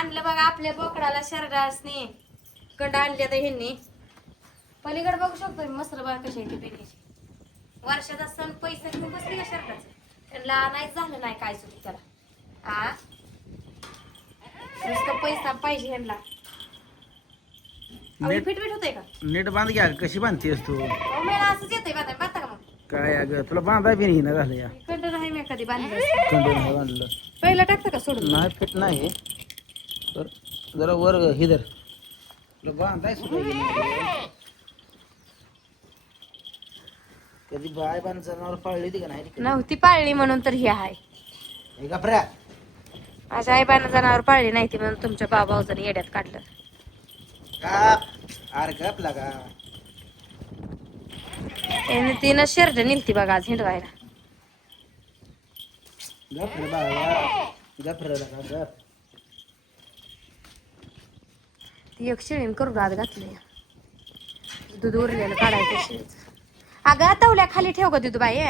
आणलं बघा आपल्या बोकडाला शरडासनी कंड आणले आता ह्यांनी. पलीकडे बघू शकतो मी मस्त बघा कशी आहे ती पेनीची वर्षाचा सण पैसे घेऊन बसली का शरडाचं त्यांना आणायचं झालं नाही काय सुद्धा त्याला. आ? नुसतं पैसा पाहिजे ह्यांना. नीट फिट फिट होतंय का? नीट बांध घ्या कशी बांधतेस तू? अहो, मला असंच येतंय बांधा बांधता का मग? काय अगं तुला बांधाय बी नाही ना झालं या कंड नाही मी कधी बांधलं. बांधलं. पहिला टाकतं का सोडून? नाही फिट नाही. तर जरा वर बांधाय येईना गं. कधी बाय बांध जनावर पाळली होती का नाही? नव्हती पाळली म्हणून तर ही आहे. हे माझ्या आई बाण जनावर पाळली नाही ती म्हणून तुमच्या बाबावजाने येड्यात काढलं. गप अरे गप लागा. त्याने तिनं शर्ट निघती बघा आज हिंडवायला. गप रे बाळा. गप रे लागा गप ती एक शिळीन करून आत घातली. दूध उरलेलं काढायचं शिळीचं. अगं तवल्या खाली ठेव का तिथं बाई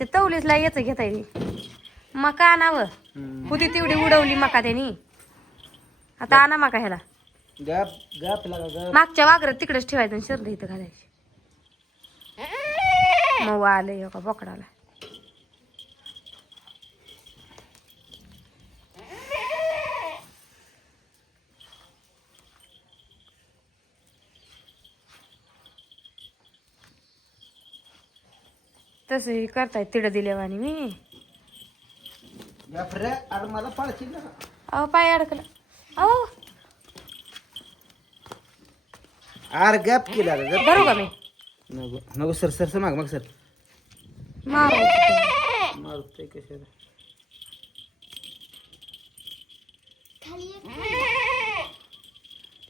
ते तवलीसला येतं घेता येईल. मका आणावं. कुठे तेवढी उडवली मका त्यांनी. आता आणा मका ह्याला. मागच्या वागरात तिकडेच ठेवायचं शिरलं इथं घालायची. मग आलं का बोकडाला. तसंही करतायत तिडं दिल्यावानी मी. अरे मला पाळशील अहो पाय अडकला. अहो. अरे गप केला रे गप धरू का मी? नको नको सर सर सर माग मग सर. मारायचं मारतोय कशाला?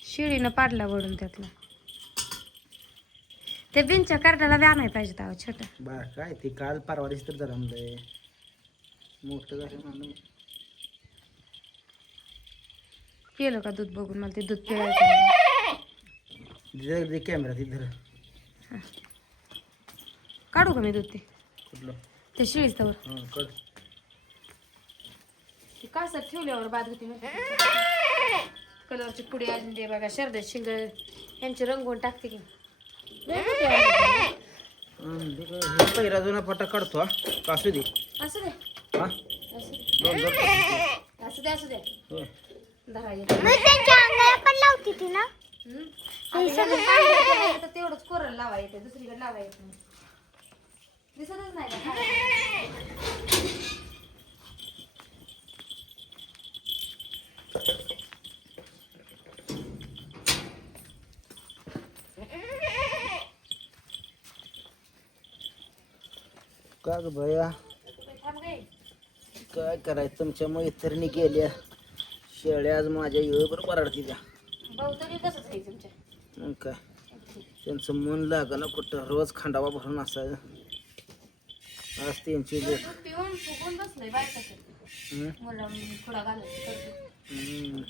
शिडीनं पाडला वडून त्यातला. ते बिनच्या कार्डाला द्या नाही पाहिजे तेव्हा छोट. बा काय ते काल परवाडीच तर जरमलंय मोठं झालं म्हणून. पिलं का दूध बघून? मला ते दूध पिळायचं. दे दे कॅमेरा ती धर. काढू का मी दूध ते? कुठलं? ते शिळीच तर हां कळ कासर ठेवल्यावर बाद होती कलरची पुडी आणली बघा शरद शिंग. यांची रंगवून टाकते की. पहिला जुना पटा काढतो असू दे असू दे हा असू दे असू दे असू दे पण लावते ती ना हम्म? तेवढंच कोरल लावा येते दुसरीकडे लावा येत नाही दिसतच नाही का? ग भया. काय करायचं? तुमच्या मैत्रिणी गेल्या. शेळ्या आज माझ्या त्या. तसंच आहे तुमच्या. मग काय? त्यांचं मन लागणं कुठं? रोज खांडावा भरून असायचं. आज त्यांची लेख हम्म? हम्म.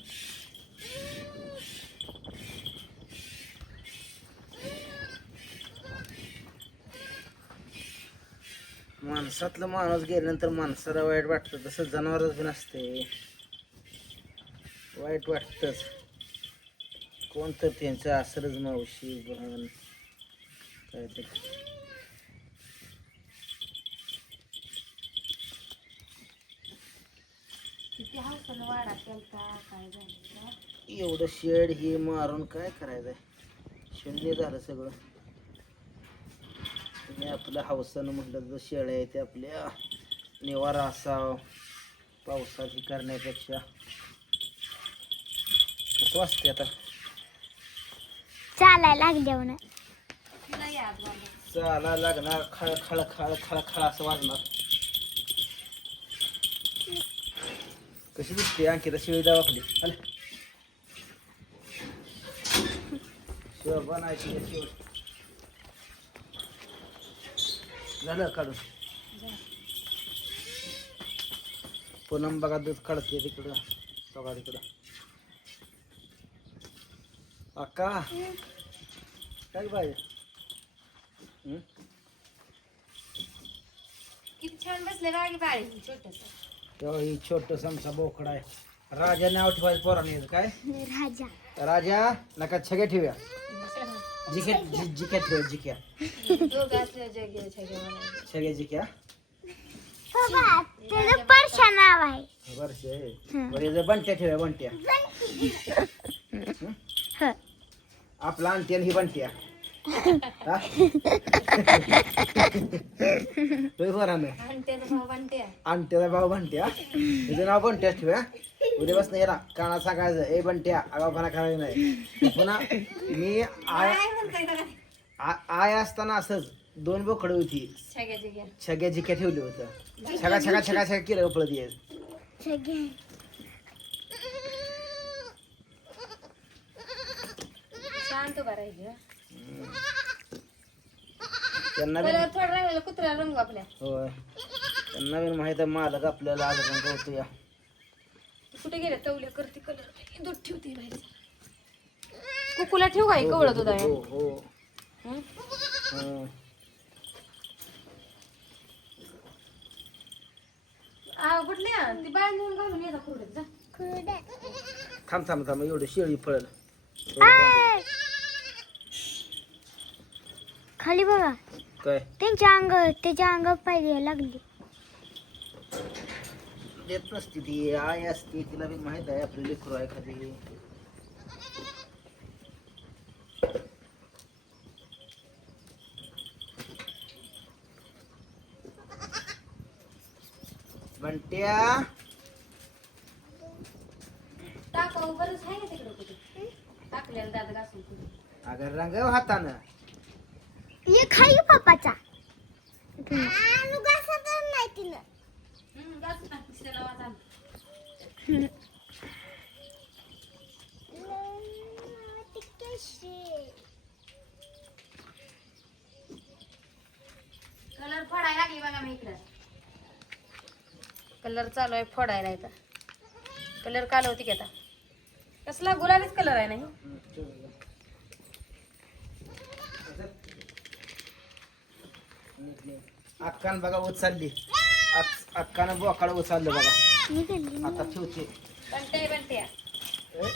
माणसातलं माणूस गेल्यानंतर माणसाला वाईट वाटतं तसं जनावरच बी नसते. वाईट वाटतंच. कोणतं त्यांचं असलच मावशी बहन काय ते किती हौसानं वाडा केलता काय झालं? एवढं शेड हे मारून काय करायचंय? शून्य झालं सगळं. तुम्ही आपल्या हौसानं म्हटलं तर शेळ्या आहेत आपल्या. निवारा असावं पावसाची करण्यापेक्षा. कसं वाजते आता? चालायला याद झालं चाला लागणार खळ खळ खळ खळ खळ असं वाजणार. कशी दिसते अंकिता शिळी दावाखाली आले शिव बनायची झालं काढून पूनम बघा दूध काढते तिकडं बघा तिकडं अक्का काय पाहिजे किती छान बसले बागी बाळी छोटस तेव्हा ही छोटस आमचा बोकडा आहे राजा नाव ठेवायचं पोराने काय राजा राजा नका छगे ठेवूया जिके जि- जिक्या ठेवूया जिक्या. छगे जिक्या बाबा त्याचं परशा नाव आहे. वर्ष आहे हं. बरं बंट्या ठेवूया बंट्या. ह. आपला आणते आणि ही बंट्या. हा? होय पोरानं. आणि त्याचा भाव बनते आणत्याचा भाऊ बंट्या. तिचं नाव बंट्या ठेवूया उद्यापासून ये ना. काना सांगायचं ए बंट्या आगावपणा करायचं नाही. पुन्हा मी आय? आ- आय असताना असंच दोन बोकडं होती. छग्या जिक्या ठेवली होतं. छगा छगा छगा छगा केलं पळत ये सगळे शांत उभा राहिली हं. त्यांना बी कलर थोडा राहिलेला कुत्र्याला रंग आपल्या. होय. त्यांना बी माहीत आहे मालक आपल्याला आज रंग होतो या. कुठे गेले तवले करते कलर दूध ठेवते बाहेर. कुकूला ठेवू काय कवळत होता. आ कुठल्या? ती बांधून घालून येतात कुरडत जा. थांब थांब थांब. एवढी शेळी फळल. खाली बघा. काय? त्यांच्या अंग त्याच्या अंग पाहिजे लागली. देत नसती ती आई असते तिला बी माहीत आहे आपली लेकरू आहे खाली बंट्या. बरंच आहे ना तिकडे कुठे? टाकलेलं दात घासून कुठे? अगं रंगव हातानं. ये खाई पप्पाचा. नाही तिनं. कलर फोडायला लागली बघा मी इकडं. कलर चालू आहे फोडायला इथं. कलर काल होती की आता? कसला गुलाबीच कलर आहे नाही? अक्कान बघा उचलली अक्कानं बोकाड उचललं बघा. आता ए,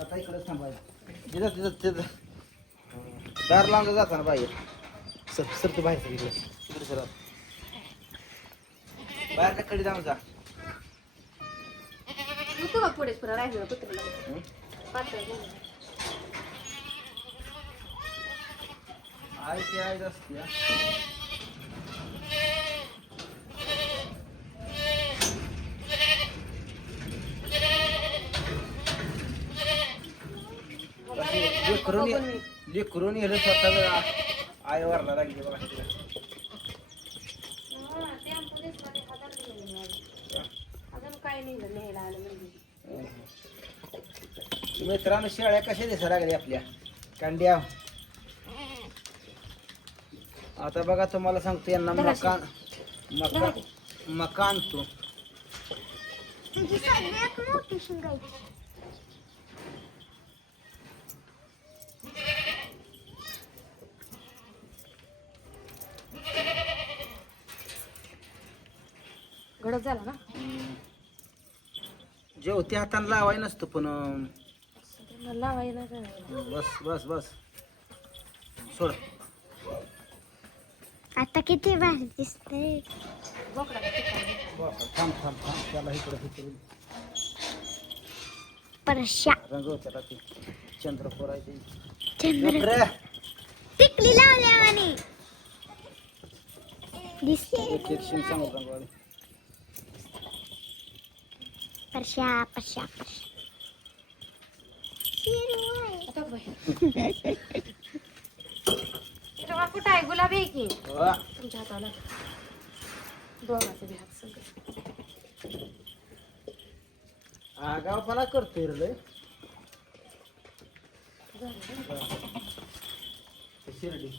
आता इकडे थांबायचं तिथं तिथं तिथं. दार लावून जाता ना बाहेर. सर सर तू बाहेर सर इकडे. इकडे सर. बाहेर कडे जाऊन जा. पुढे पुढे राहिलं हं? झालं. आई ती आईच असते हा. लेकरून. लेकरून येलं स्वतः आई वरला लागली बघा तिला. मित्रांनो शेळ्या कशा दिसा लागल्या आपल्या? कांड्या? आता बघा तुम्हाला सांगतो यांना मकान मकान मकान तू. झाला ना? जेवते हाताने लावाय नसतं पण अं, लावायला काय बस बस बस. सोड. आता किती भारी दिसते बोकडा का तिकडे? बस थांब थांब थांब त्याला इकडे इकडे परशा रंगव त्याला ते. चंद्र टिकली लावल्या आणि दिसते. एक एक शिंग सांगू रंगवाले परश्या परश्या परशा आता कुठं आहे गुलाबी आहे की तुमच्या हाताला दोघाचे बी हात सगळे आगावपणा करतोय रे शिर्डी